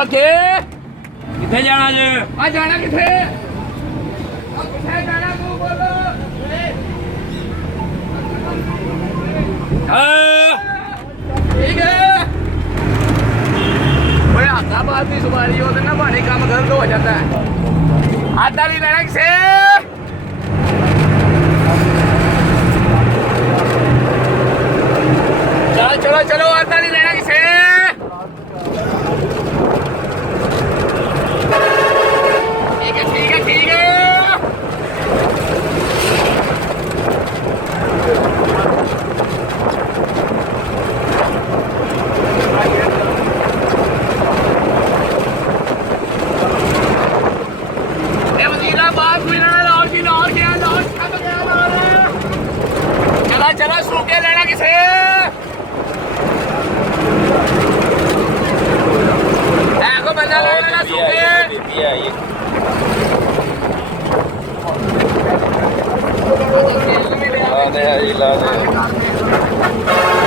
Okay ਕਿੱਥੇ ਜਾਣਾ ਜੇ? ਆ ਜਾਣਾ ਕਿੱਥੇ ਜਾਣਾ ਤੂੰ ਬੋਲੋ ਠੀਕ ਹੈ ਓਏ ਆਤਾ ਬਾਤ ਦੀ ਸਵਾਰੀ ਉਹਦੇ ਨਾਲ ਭਾਣੇ ਕੰਮ ਗਲਤ ਹੋ ਜਾਂਦਾ ਹੈ ਆਤਾ ਵੀ ਲੈਣਾ ਕਿਸੇ ਚਲੋ ਚਲੋ ਆਤਾ ਨਹੀਂ ਲੈਣਾ ਕਿਸੇ ਠੀਕ ਹੈ ਠੀਕ ਹੈ ਇਹ ਵਜ਼ੀਰਾਬਾਦ ਕੋਈ ਨਾ ਲਾਹੌਰ ਕੀ ਲਾਹੌਰ ਗਿਆ ਲਾਹੌਰ ਛੱਡ ਗਿਆ ਲਾਹੌਰ ਚਲਾ ਚਲਾ ਸੂਕੇ ਲੈਣਾ ਕਿਸੇ ਐਗੋ ਬੰਦਾ ਲੈ ਲੈਣਾ ਸੂਕੇ ਬੀਬੀ ਆਈ ਲਾ ਦੇ ਆਈ ਲਾ ਦੇ